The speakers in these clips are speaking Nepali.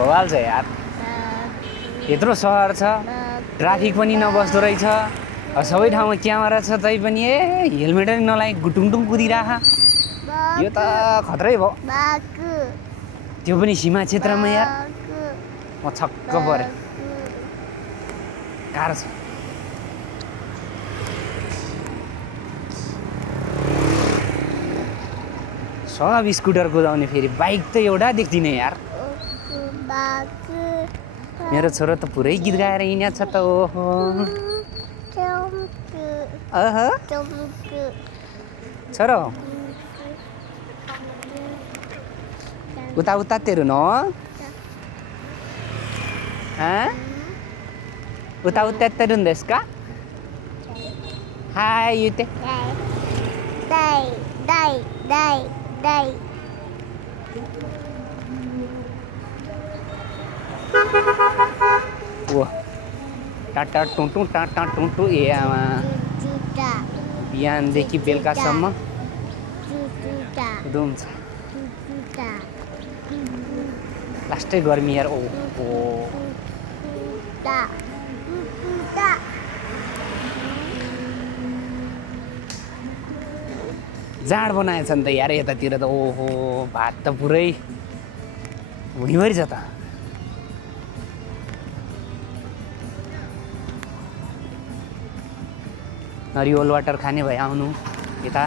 भवाल छ यार। यत्रो सहर छ, ट्राफिक पनि नबस्दो रहेछ, सबै ठाउँमा क्यामेरा छ, तै पनि हेलमेटै नलाइ गुटुङटुङ कुदिराख। यो त खतरै भयो। त्यो पनि सीमा क्षेत्रमा यार। म छक्क परे। गाह्रो छ। सब स्कुटर कुदाउने, फेरि बाइक त एउटा देख्दिनँ यार। मेरो छोरो त पुरै गीत गाएर हिँड्या छ त। ओहो छोरो उता उता तेरो न उता उता तेरो देश का हाय युते वो टाटा टुटु टाटा टुटु ए आमा बिहानदेखि बेलुकासम्म दुम्छ। लास्टै गर्मी यार। ओहो जाँड बनाएछ नि त यार यतातिर त। ओहो भात त पुरै भुइँभरि छ त। नरिवल वाटर खाने भए आउनु यता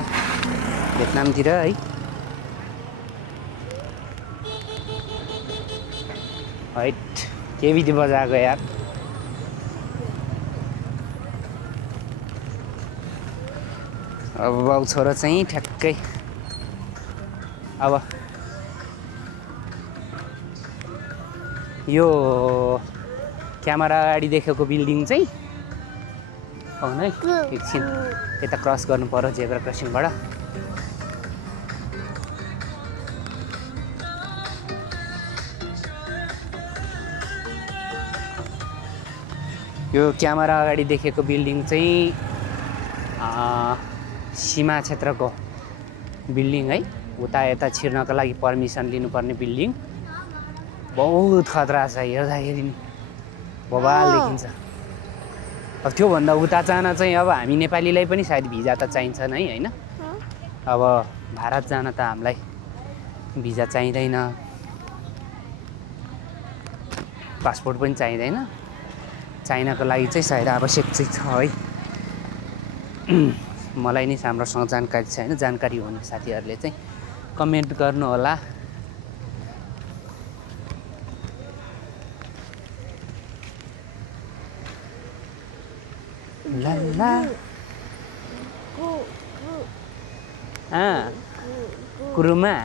भियतनामतिर है। हैट के बिति बजाएको यार। अब बाउ छोरो चाहिँ ठ्याक्कै अब यो क्यामेरा अगाडि देखेको बिल्डिङ चाहिँ आउनु है एकछिन यता क्रस गर्नु पर्यो जेब्रा क्रसिङबाट। यो क्यामेरा अगाडि देखेको बिल्डिङ चाहिँ सीमा क्षेत्रको बिल्डिङ है। उता यता छिर्नको लागि पर्मिसन लिनुपर्ने बिल्डिङ। बहुत खतरा छ, हेर्दाखेरि नि बवाल देखिन्छ। अब त्योभन्दा उता जान चाहिँ अब हामी नेपालीलाई पनि सायद भिजा त चाहिन्छ नै होइन। अब भारत जान त हामीलाई भिजा चाहिँदैन, पासपोर्ट पनि चाहिँदैन। चाइनाको लागि चाहिँ सायद आवश्यक चाहिँ छ है। मलाई नि राम्रोसँग जानकारी छैन। जानकारी हुने साथीहरूले चाहिँ कमेन्ट गर्नु होला। लल्ला कुरुमा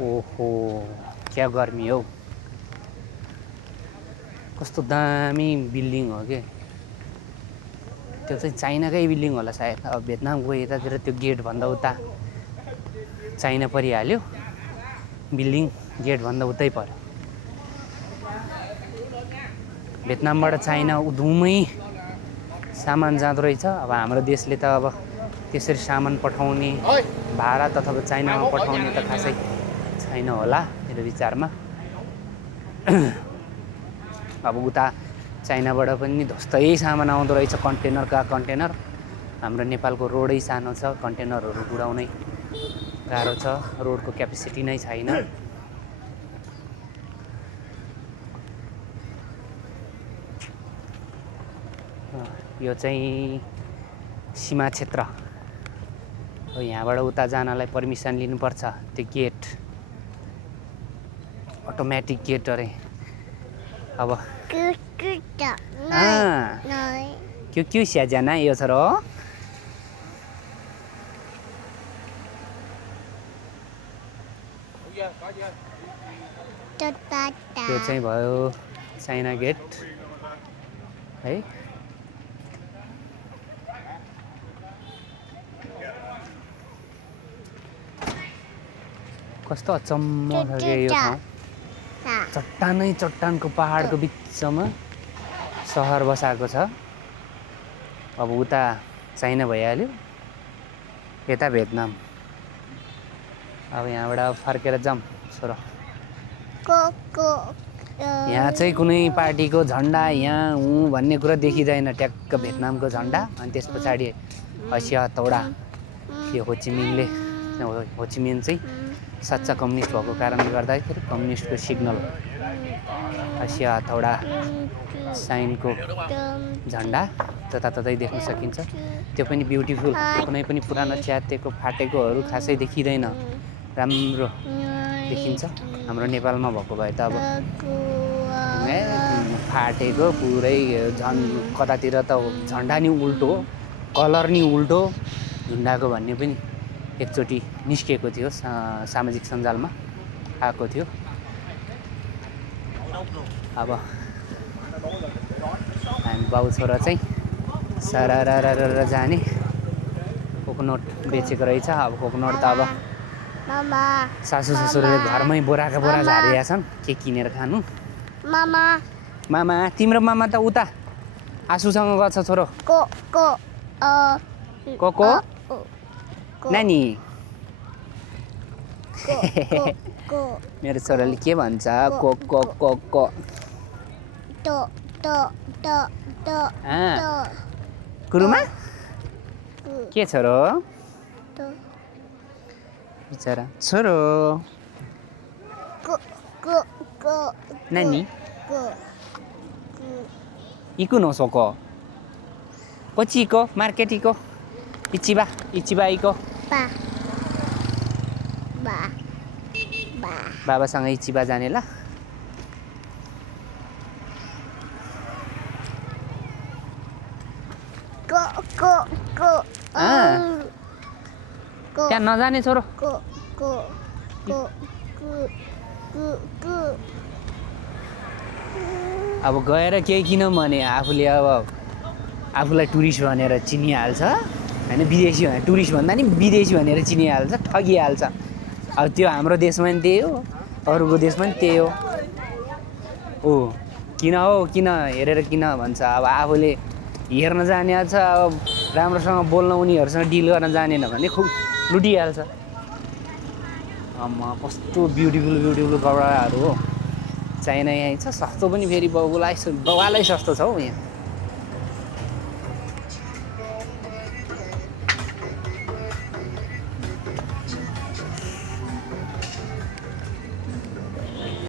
ओहो क्या गर्मी हौ। कस्तो दामी बिल्डिङ हो के। त्यो चाहिँ चाइनाकै बिल्डिङ होला सायद। अब भियतनामको यतातिर त्यो गेटभन्दा उता चाइना परिहाल्यो, बिल्डिङ गेटभन्दा उतै पर्यो। भियतनामबाट चाइना उधुमै सामान जाँदो रहेछ। अब हाम्रो देशले त अब त्यसरी सामान पठाउने, भारत अथवा चाइनामा पठाउने त खासै छैन होला मेरो विचारमा। अब उता चाइनाबाट पनि ध्वस्तै सामान आउँदो रहेछ, कन्टेनरका कन्टेनर। हाम्रो नेपालको रोडै सानो छ, कन्टेनरहरू पुर्याउनै गाह्रो छ, रोडको क्यापेसिटी नै छैन। यो चाहिँ सीमा क्षेत्र हो। यहाँबाट उता जानलाई पर्मिसन लिनुपर्छ। त्यो गेट अटोमेटिक गेट अरे। अब क्यों स्याजाना यो छोरो त्यो चाहिँ भयो चाइना गेट है। कस्तो अचम्म छ के यो ठाउँ। चट्टानै चट्टानको पहाडको बिचमा सहर बसाएको छ। अब उता चाइना भइहाल्यो, यता भियतनाम। अब यहाँबाट फर्केर जाऊँ छोरो। यहाँ चाहिँ कुनै पार्टीको झन्डा यहाँ भन्ने कुरा देखिँदैन, ट्याक्क भियतनामको झन्डा। अनि त्यस पछाडि हसिया हथौडा। यो होचिमिन चाहिँ सच्चा कम्युनिस्ट भएको कारणले गर्दाखेरि कम्युनिस्टको सिग्नल हसिया हथौडा साइनको झन्डा जताततै देख्न सकिन्छ। त्यो पनि ब्युटिफुल, कुनै पनि पुरानो च्यातेको फाटेकोहरू खासै देखिँदैन, राम्रो देखिन्छ। हाम्रो नेपालमा भएको भए त अब फाटेको पुरै कतातिर त झन्डा नि उल्टो, कलर नि उल्टो झुन्डाको भन्ने पनि एकचोटि निस्किएको थियो, सामाजिक सञ्जालमा आएको थियो। अब हामी बाउ छोरा चाहिँ सररररर जाने। कोकोनट बेचेको रहेछ। अब कोकोनट त अब सासू ससुरले घरमै बोराका बोरा झारिरहेका छन् के किनेर खानु। मामा तिम्रो मामा त उता आँसुसँग गछ छोरो। कोको नानी मेरो छोराले के भन्छ? को कुरुमा के छोरो? बिचरा छोरो नानी इकु नसोको कोचिको मार्केटिको इचिबा इको बाबासँग इचिबा जाने ल। त्यहाँ नजाने छोरो। अब गएर केही किनौँ भने आफूले अब आफूलाई टुरिस्ट भनेर चिनिहाल्छ होइन, विदेशी भनेर टुरिस्ट भन्दा नि विदेशी भनेर चिनिहाल्छ, ठगिहाल्छ। अब त्यो हाम्रो देशमा पनि त्यही हो, अरूको देशमा पनि त्यही हो। किन हेरेर किन भन्छ। अब आफूले हेर्न जाने छ, अब राम्रोसँग बोल्न उनीहरूसँग डिल गर्न जानेन भने खुब लुटिहाल्छ। कस्तो ब्युटिफुल कपडाहरू हो। चाइना यहीँ छ, सस्तो पनि फेरि बवालै सस्तो छ हौ यहाँ।